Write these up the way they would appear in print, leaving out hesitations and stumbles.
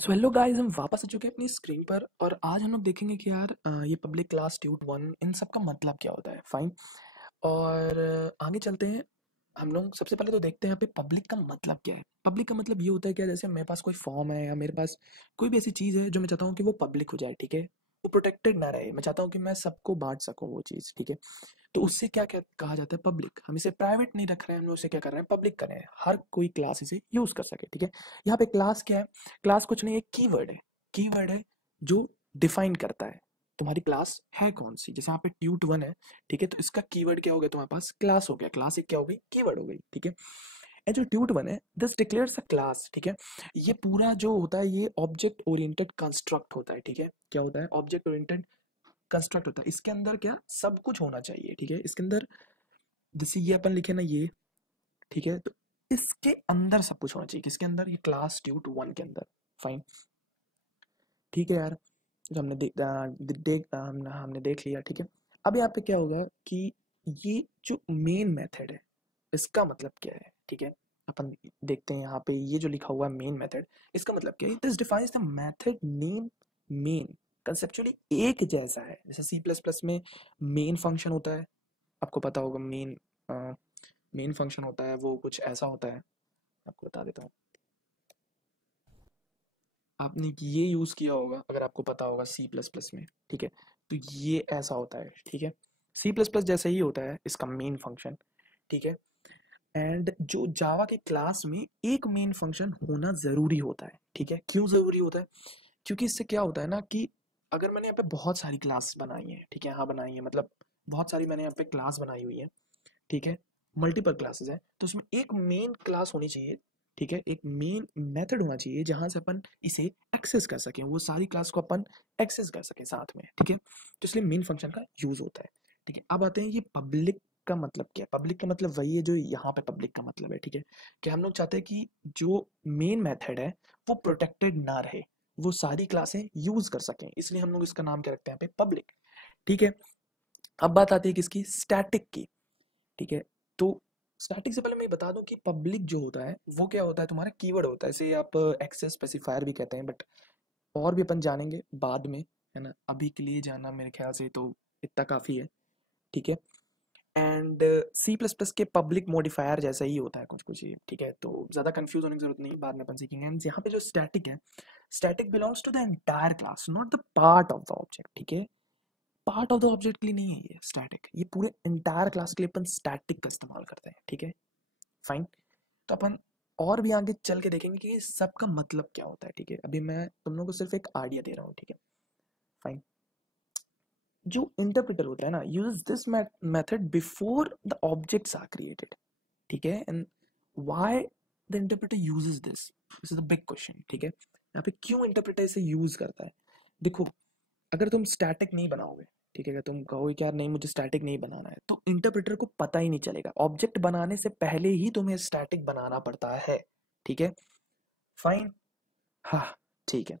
So hello guys, हम वापस आ चुके हैं अपनी स्क्रीन पर और आज हम लोग देखेंगे कि यार ये public class tweet one in सब का मतलब क्या होता है। फाइन। और आगे चलते हैं। हम लोग सबसे पहले तो देखते हैं यहाँ पे पब्लिक का मतलब क्या है। पब्लिक का मतलब ये होता है कि जैसे मेरे पास कोई फॉर्म है या मेरे पास कोई भी ऐसी चीज़ है जो मैं चाहता हूँ कि वो पब्लिक हो जाए। ठीक है, वो प्रोटेक्टेड ना रहे। मैं चाहता हूँ कि मैं सबको बांट सकूँ वो चीज़। ठीक है, तो उससे क्या क्या कहा जाता है, पब्लिक। हम इसे प्राइवेट नहीं रख रहे हैं, हम लोग उसे क्या कर रहे हैं, पब्लिक कर रहे हैं। हर कोई क्लास इसे यूज कर सके। ठीक है, यहाँ पे क्लास क्या है? क्लास कुछ नहीं, एक कीवर्ड है। कीवर्ड है जो डिफाइन करता है तुम्हारी क्लास है कौन सी। जैसे यहाँ पे ट्यूट वन है, ठीक है, तो इसका कीवर्ड क्या हो गया तुम्हारे पास? क्लास हो गया। क्लास एक क्या हो गई? कीवर्ड हो गई। ठीक है, ये जो ट्यूट वन है, दिस डिक्लेयर्स अ क्लास। ठीक है, ये पूरा जो होता है ये ऑब्जेक्ट ओरिएंटेड कंस्ट्रक्ट होता है। ठीक है, क्या होता है? ऑब्जेक्ट ओरिएंटेड कंस्ट्रक्ट होता है। इसके अंदर क्या सब कुछ होना चाहिए। ठीक है, इसके अंदर जैसे ये अपन लिखे ना ये, ठीक है, तो इसके अंदर सब कुछ होना चाहिए। किसके अंदर? ये क्लास ट्यूट वन के अंदर। फाइन। ठीक है यार, जो हमने हमने देख लिया। ठीक है, अब यहाँ पे क्या होगा कि ये जो मेन मेथड है इसका मतलब क्या है। ठीक है, अपन देखते हैं यहाँ पे ये जो लिखा हुआ है मेन मेथड, इसका मतलब क्या है? This defines the method name. Main conceptually एक जैसा है। जैसे सी प्लस प्लस में मेन फंक्शन होता है, आपको पता होगा। मेन फंक्शन होता है वो कुछ ऐसा होता है, आपको बता देता हूँ। आपने ये यूज़ किया होगा अगर आपको पता होगा सी प्लस प्लस में। ठीक है, तो ये ऐसा होता है। ठीक है, सी प्लस प्लस जैसा ही होता है इसका मेन फंक्शन। ठीक है, एंड जो जावा के क्लास में एक मेन फंक्शन होना ज़रूरी होता है। ठीक है, क्यों ज़रूरी होता है? क्योंकि इससे क्या होता है ना कि अगर मैंने यहाँ पे बहुत सारी क्लास बनाई है, ठीक है, हाँ बनाई है, मतलब बहुत सारी मैंने यहाँ पे क्लास बनाई हुई है। ठीक है, मल्टीपल क्लासेस है, तो उसमें एक मेन क्लास होनी चाहिए। ठीक है, एक मेन मेथड होना चाहिए जहां से अपन इसे एक्सेस कर सकें, वो सारी क्लास को अपन एक्सेस कर सकें साथ में। ठीक है, तो इसलिए मेन फंक्शन का यूज होता है। ठीक है, अब आते हैं ये पब्लिक का मतलब क्या है। पब्लिक का मतलब वही है जो यहाँ पे पब्लिक का मतलब है। ठीक है, कि हम लोग चाहते हैं कि जो मेन मेथड है वो प्रोटेक्टेड ना रहे, वो सारी क्लासें यूज कर सकें, इसलिए हम लोग इसका नाम क्या रखते हैं यहाँ पे? पब्लिक। ठीक है, अब बात आती है किसकी? स्टैटिक की। ठीक है, तो स्टैटिक से पहले मैं ये बता दूं कि पब्लिक जो होता है वो क्या होता है? तुम्हारा कीवर्ड होता है। इसे आप एक्सेस स्पेसिफायर भी कहते हैं, बट और भी अपन जानेंगे बाद में, है ना। अभी के लिए जाना मेरे ख्याल से तो इतना काफ़ी है। ठीक है, एंड सी प्लस प्लस के पब्लिक मॉडिफायर जैसा ही होता है कुछ कुछ ये। ठीक है, तो ज़्यादा कंफ्यूज होने की जरूरत नहीं, बाद में अपन सीखेंगे। एंड यहाँ पे जो स्टैटिक है, static belongs to the entire class, not the part of the object. ठीक है, पार्ट ऑफ द ऑब्जेक्ट के लिए नहीं है ये स्टैटिक, ये पूरे एंटायर क्लास के लिए अपन स्टैटिक का इस्तेमाल करते हैं। ठीक है, फाइन। तो अपन और भी आगे चल के देखेंगे कि सबका मतलब क्या होता है। ठीक है, अभी मैं तुम लोगों को सिर्फ एक आइडिया दे रहा हूँ। ठीक है, फाइन। जो इंटरप्रेटर होता है ना, use this method before the objects are created. ठीक है, and why the interpreter uses this is the big question. ठीक है, यहाँ पे क्यों इंटरप्रेटर इसे यूज करता है? देखो, अगर तुम स्टैटिक नहीं बनाओगे, ठीक है, अगर तुम कहोगे कि यार नहीं मुझे स्टैटिक नहीं बनाना है, तो इंटरप्रेटर को पता ही नहीं चलेगा। ऑब्जेक्ट बनाने से पहले ही तुम्हें स्टैटिक बनाना पड़ता है। ठीक है, फाइन। हाँ, ठीक है,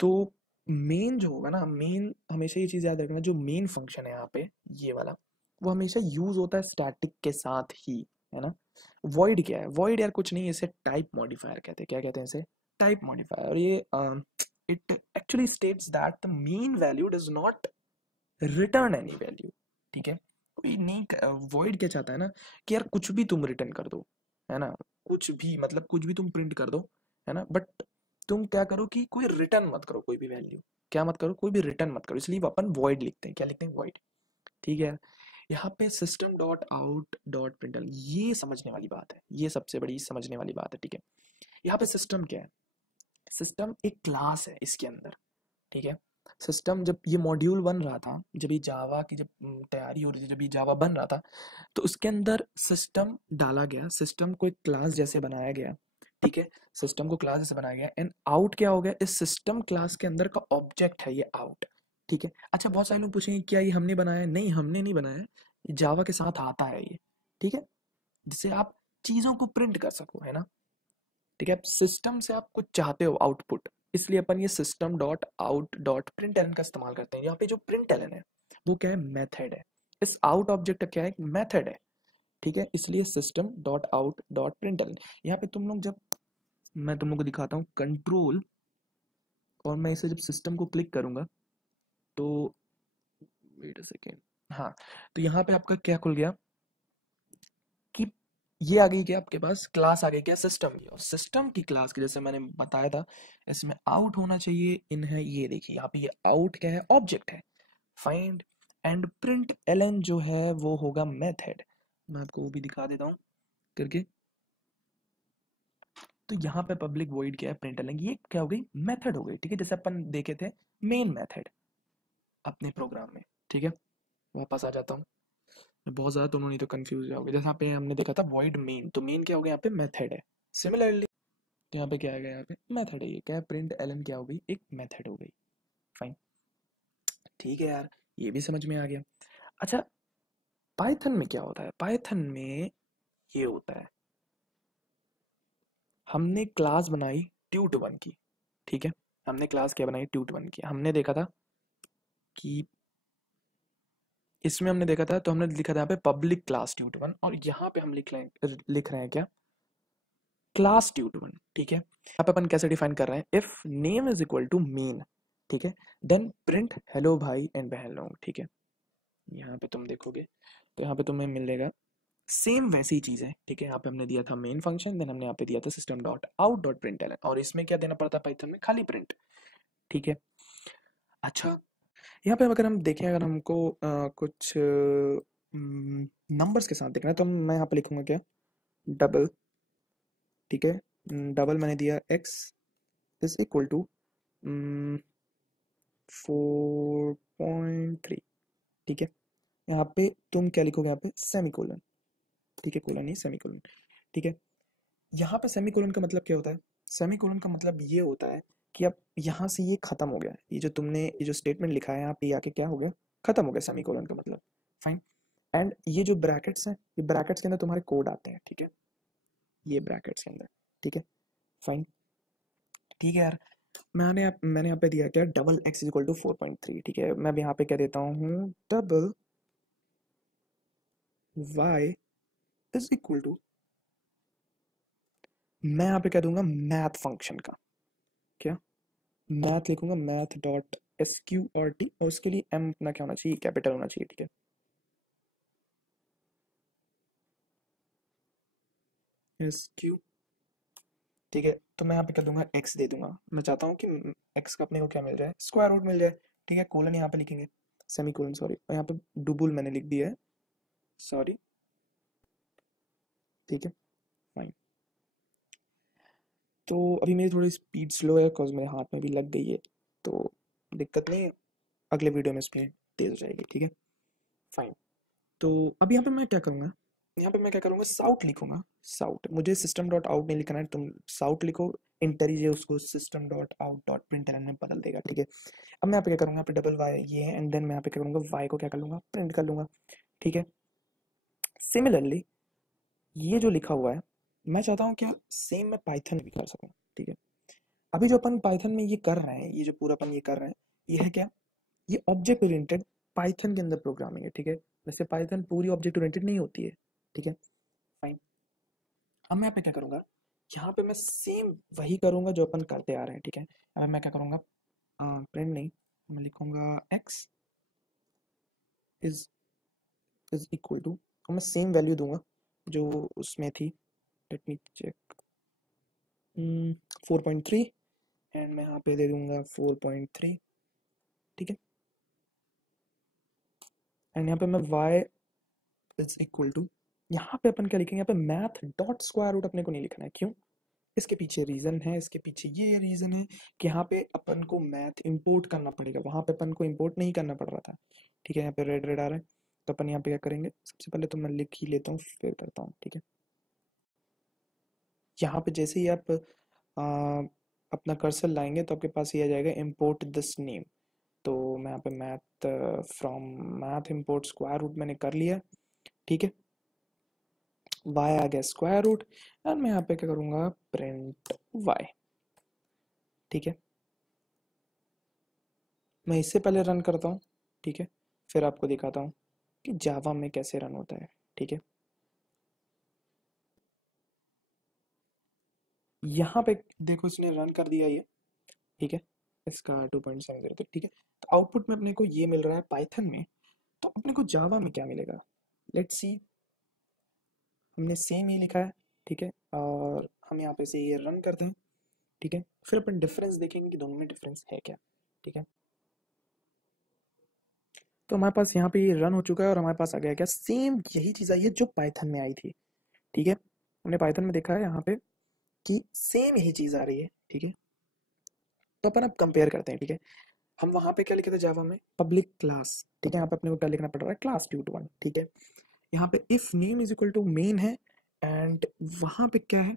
तो मेन जो होगा ना, मेन हमेशा ये चीज़ याद रखना, जो मेन फंक्शन है यहाँ पे ये वाला, वो हमेशा यूज होता है स्टैटिक के साथ ही, है ना। वॉइड क्या है? वॉइड यार कुछ नहीं, इसे टाइप मॉडिफायर कहते हैं। क्या कहते हैं इसे? Type modifier. और ये it actually states that the main value does not return any value. ठीक है, कोई नहीं। वॉइड क्या चाहता है ना कि यार कुछ भी तुम रिटर्न कर दो, है ना, कुछ भी, मतलब कुछ भी तुम प्रिंट कर दो, है ना, बट तुम क्या करो कि कोई रिटर्न मत करो, कोई भी वैल्यू क्या मत करो, कोई भी रिटर्न मत करो। इसलिए अपन वॉइड लिखते हैं। क्या लिखते हैं? वॉइड। ठीक है, यहाँ पे सिस्टम डॉट आउट डॉट प्रिंटल, ये समझने वाली बात है, ये सबसे बड़ी समझने वाली बात है। ठीक है, यहाँ पे सिस्टम क्या है? सिस्टम एक क्लास है इसके अंदर। ठीक है, सिस्टम जब ये मॉड्यूल बन रहा था, जब ये जावा की जब तैयारी हो रही थी, जब ये जावा बन रहा था, तो उसके अंदर सिस्टम डाला गया, सिस्टम को एक क्लास जैसे बनाया गया। ठीक है, सिस्टम को क्लास जैसे बनाया गया, एंड आउट क्या हो गया? इस सिस्टम क्लास के अंदर का ऑब्जेक्ट है ये आउट। ठीक है, अच्छा, बहुत सारे लोग पूछेंगे क्या ये हमने बनाया है? नहीं, हमने नहीं बनाया है, ये जावा के साथ आता है ये। ठीक है, जिससे आप चीज़ों को प्रिंट कर सको, है ना। ठीक है, सिस्टम से आप कुछ चाहते हो आउटपुट, इसलिए अपन ये system dot out dot print का इस्तेमाल करते हैं। यहाँ पे जो प्रिंट है वो क्या है? मेथड है। इस आउट ऑब्जेक्ट का क्या है? मेथड है। ठीक है, इसलिए system dot out dot print. यहाँ पे तुम लोग जब, मैं तुम लोग को दिखाता हूँ कंट्रोल और मैं इसे जब सिस्टम को क्लिक करूँगा तो वेट अ सेकेंड, हाँ, तो यहाँ पे आपका क्या खुल गया कि ये आ गई क्या आपके पास क्लास आ गई क्या सिस्टम की, और सिस्टम की क्लास की जैसे मैंने बताया था इसमें आउट होना चाहिए इन है, ये देखिए यहाँ पे ये आउट क्या है, ऑब्जेक्ट है, फाइंड एंड प्रिंट एलन जो है वो होगा मेथड। मैं आपको वो भी दिखा देता हूँ करके। तो यहाँ पे पब्लिक वॉइड क्या है, प्रिंट एलन, ये क्या हो गई, मेथड हो गई, ठीक है, जैसे अपन देखे थे मेन मेथड अपने प्रोग्राम में, ठीक है। वापस आ जाता हूँ, मैं बहुत ज़्यादा दोनों नहीं तो कंफ्यूज जाओगे। जैसे यहाँ पे हमने देखा था वॉइड मेन, तो मेन क्या हो गया यहाँ पे मेथड है, सिमिलरली यहाँ पे क्या आ गया, यहाँ पे मेथड है, ये क्या है, प्रिंट एलन क्या हो गई, एक मेथड हो गई। फाइन, ठीक है यार, ये भी समझ में आ गया। अच्छा, पाइथन में क्या होता है, पाइथन में ये होता है, हमने क्लास बनाई tut1 की, ठीक है, हमने क्लास क्या बनाई tut1 की, हमने देखा था कि इसमें हमने देखा था, तो हमने लिखा था यहाँ पे पब्लिक क्लास tut1, और यहाँ पे हम लिख रहे हैं क्या, क्लास tut1, ठीक है। यहाँ पे अपन कैसे डिफाइन कर रहे हैं, if name is equal to main, ठीक है, देन प्रिंट हेलो भाई एंड बहन लोग, ठीक है। यहाँ पे तुम देखोगे तो यहाँ पे तुम्हें मिलेगा सेम वैसी ही चीज़ है, ठीक है। यहाँ पे हमने दिया था मेन फंक्शन, देन हमने यहाँ पे दिया था system dot out dot println, और इसमें क्या देना पड़ता है पाइथन में, खाली प्रिंट, ठीक है। अच्छा, यहाँ पे अगर हम देखें, अगर हमको कुछ नंबर्स के साथ देखना है, तो मैं यहाँ पे लिखूंगा क्या, डबल, ठीक है, डबल मैंने दिया x इज इक्वल टू 4.3, ठीक है। यहाँ पे तुम क्या लिखोगे, यहाँ पे सेमी कोलन, ठीक है, कोलन नहीं सेमी कोलन, ठीक है। यहाँ पे सेमी कोलन का मतलब क्या होता है, सेमी कोलन का मतलब ये होता है कि अब यहाँ से ये खत्म हो गया, ये जो तुमने ये जो स्टेटमेंट लिखा है यहाँ पे आके क्या हो गया, खत्म हो गया, सेमी कोलन का मतलब, फाइन। एंड ये जो ब्रैकेट्स हैं, ये ब्रैकेट्स के अंदर तुम्हारे कोड आते हैं, ठीक है, ये ब्रैकेट्स के अंदर, ठीक है, फाइन, ठीक है यार। मैंने यहाँ पे दिया क्या, double X is equal to 4.3, ठीक है। मैं अब यहाँ पे क्या देता हूँ, double Y is equal to, मैं यहाँ पे क्या दूंगा, मैथ फंक्शन का क्या, मैथ लिखूंगा, math dot S Q R T, और उसके लिए एम अपना क्या होना चाहिए, कैपिटल होना चाहिए, ठीक है, एस क्यू, ठीक है। तो मैं यहाँ पे क्या दूंगा, एक्स दे दूंगा, मैं चाहता हूँ कि एक्स का अपने को क्या मिल जाए, स्क्वायर रूट मिल जाए, ठीक है। कोलन यहाँ पे लिखेंगे, सेमी कोलन सॉरी, और यहाँ पे डुबुल मैंने लिख दिया है, सॉरी, ठीक है, फाइन। तो अभी मेरी थोड़ी स्पीड स्लो है बिकॉज मेरे हाथ में भी लग गई है, तो दिक्कत नहीं है, अगले वीडियो में स्पीड तेज हो जाएगी, ठीक है, फाइन। तो अब यहाँ पे मैं क्या करूँगा, यहाँ पे मैं क्या करूँगा, साउट लिखूंगा, साउट, मुझे सिस्टम डॉट आउट नहीं लिखना है, तुम साउट लिखो, इंटर उसको system dot out dot print में बदल देगा, ठीक है। अब मैं यहाँ पे क्या करूँगा, यहाँ पे डबल वाई ये है, एंड देन मैं यहाँ पे क्या करूँगा, वाई को क्या कर लूँगा, प्रिंट कर लूँगा, ठीक है। सिमिलरली ये जो लिखा हुआ है, मैं चाहता हूँ कि सेम मैं पाइथन भी कर सकूँ, ठीक है। अभी जो अपन पाइथन में ये कर रहे हैं, ये जो पूरा अपन ये कर रहे हैं, ये है क्या, ये ऑब्जेक्ट ओरिएंटेड पाइथन के अंदर प्रोग्रामिंग है, ठीक है। वैसे पाइथन पूरी ऑब्जेक्ट ओरिएंटेड नहीं होती है, ठीक है, फाइन। अब मैं यहाँ पे क्या करूँगा, यहाँ पे मैं सेम वही करूँगा जो अपन करते आ रहे हैं, ठीक है। अब मैं क्या करूँगा, प्रिंट नहीं, मैं लिखूँगा X is is equal to, और मैं सेम वैल्यू दूंगा जो उसमें थी, लेट मी चेक, 4.3, एंड मैं यहाँ पे दे दूंगा 4.3, ठीक है। एंड यहाँ पे मैं y इज इक्वल टू, यहाँ पे अपन क्या लिखेंगे, यहाँ पे मैथ डॉट स्क्वायर रूट अपने को नहीं लिखना है, क्यों, इसके पीछे रीजन है, इसके पीछे ये रीजन है कि यहाँ पे अपन को मैथ इंपोर्ट करना पड़ेगा, वहां पे अपन को इंपोर्ट नहीं करना पड़ रहा था, ठीक है। यहाँ पे रेड रेड आ रहा है, तो अपन यहाँ पे क्या करेंगे, सबसे पहले तो मैं लिख ही लेता हूँ फिर करता हूँ, ठीक है। यहाँ पे जैसे ही आप अपना कर्सर लाएंगे तो आपके पास ये आ जाएगा इम्पोर्ट दिस नेम, तो मैं यहाँ पे math from math import square root मैंने कर लिया, ठीक है। वाई आ गया स्क्वायर रूट, एंड मैं यहाँ पे क्या करूँगा, प्रिंट वाई, ठीक है। मैं इससे पहले रन करता हूँ, ठीक है, फिर आपको दिखाता हूँ कि जावा में कैसे रन होता है, ठीक है। यहाँ पे देखो इसने रन कर दिया ये, ठीक है। इसका 2.70, ठीक है। तो आउटपुट में अपने को ये मिल रहा है पाइथन में, तो अपने को जावा में क्या मिलेगा, लेट्स सी। हमने सेम ही लिखा है, ठीक है, और हम यहाँ पे से ये रन करते हैं, ठीक है। फिर अपन डिफरेंस देखेंगे कि दोनों में डिफरेंस है क्या, ठीक है। तो हमारे पास यहाँ पे ये रन हो चुका है और हमारे पास आ गया क्या, सेम यही चीज़ आई है जो पाइथन में आई थी, ठीक है। हमने पाइथन में देखा है यहाँ पे कि सेम यही चीज़ आ रही है, ठीक है। तो अपन अब कंपेयर करते हैं, ठीक है। हम वहाँ पे क्या लिखे थे जावा में, पब्लिक क्लास, ठीक है। यहाँ पे अपने को क्या लिखना पड़ रहा है, क्लास tut1, ठीक है। यहाँ पे if name is equal to main है, एंड वहाँ पे क्या है,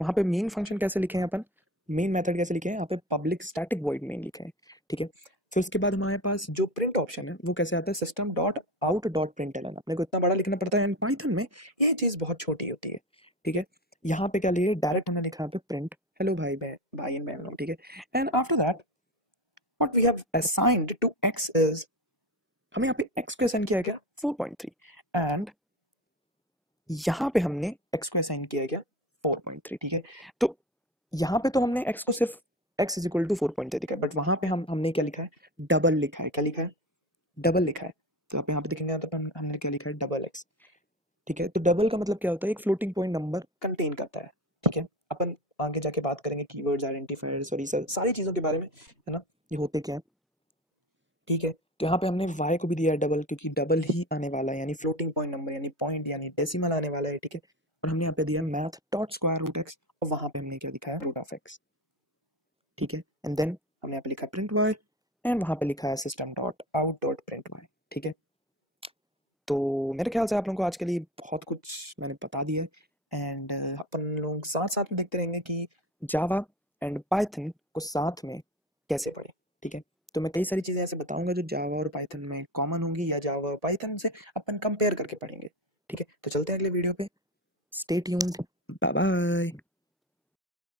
वहाँ पे मेन फंक्शन कैसे लिखे हैं अपन, मेन मेथड कैसे लिखे हैं, यहाँ पे पब्लिक स्टैटिक वॉइड मेन लिखे हैं, ठीक है। फिर उसके बाद हमारे पास जो प्रिंट ऑप्शन है वो कैसे आता है, system dot out dot print L N, अपने को इतना बड़ा लिखना पड़ता है, एंड पाइथन में ये चीज़ बहुत छोटी होती है, ठीक है। यहाँ पे क्या लिए, डायरेक्ट हमने लिखा है पे प्रिंट हेलो भाई बहन, भाई एंड बहन, ठीक है। And after that what we have assigned to X is, हमें यहाँ पे x को असाइन किया है क्या, 4.3, एंड यहाँ पे हमने x को असाइन किया है क्या, 4.3, ठीक है। तो यहाँ पे तो हमने x को सिर्फ x इज इक्वल टू 4.3 लिखा है, बट वहाँ पे हमने क्या लिखा है, डबल लिखा है, क्या लिखा है, डबल लिखा है। तो आप यहाँ पे देखेंगे तो हमने क्या लिखा है, डबल x, ठीक है। तो डबल का मतलब क्या होता है, एक फ्लोटिंग पॉइंट नंबर कंटेन करता है, ठीक है। अपन आगे जाके बात करेंगे कीवर्ड्स, आइडेंटिफायर्स और ये सारी चीज़ों के बारे में, है ना, ये होते क्या है, ठीक है। तो यहाँ पे हमने y को भी दिया है डबल, क्योंकि डबल ही आने वाला है, यानी फ्लोटिंग पॉइंट नंबर, यानी पॉइंट यानी डेसिमल आने वाला है, ठीक है। और हमने यहाँ पे दिया math dot square root X, और वहाँ पे हमने क्या दिखाया, रूट ऑफ एक्स, ठीक है। एंड देन हमने यहाँ पे लिखा प्रिंट वाई, एंड वहाँ पे लिखा है system dot out dot print Y, ठीक है। तो मेरे ख्याल से आप लोगों को आज के लिए बहुत कुछ मैंने बता दिया है, एंड अपन लोग साथ साथ में देखते रहेंगे कि जावा एंड पाइथन को साथ में कैसे पढ़ें, ठीक है। तो मैं कई सारी चीज़ें ऐसे बताऊंगा जो जावा और पाइथन में कॉमन होंगी, या जावा और पाइथन से अपन कंपेयर करके पढ़ेंगे, ठीक है। तो चलते हैं अगले वीडियो पे, स्टे ट्यून्ड, बाय बाय।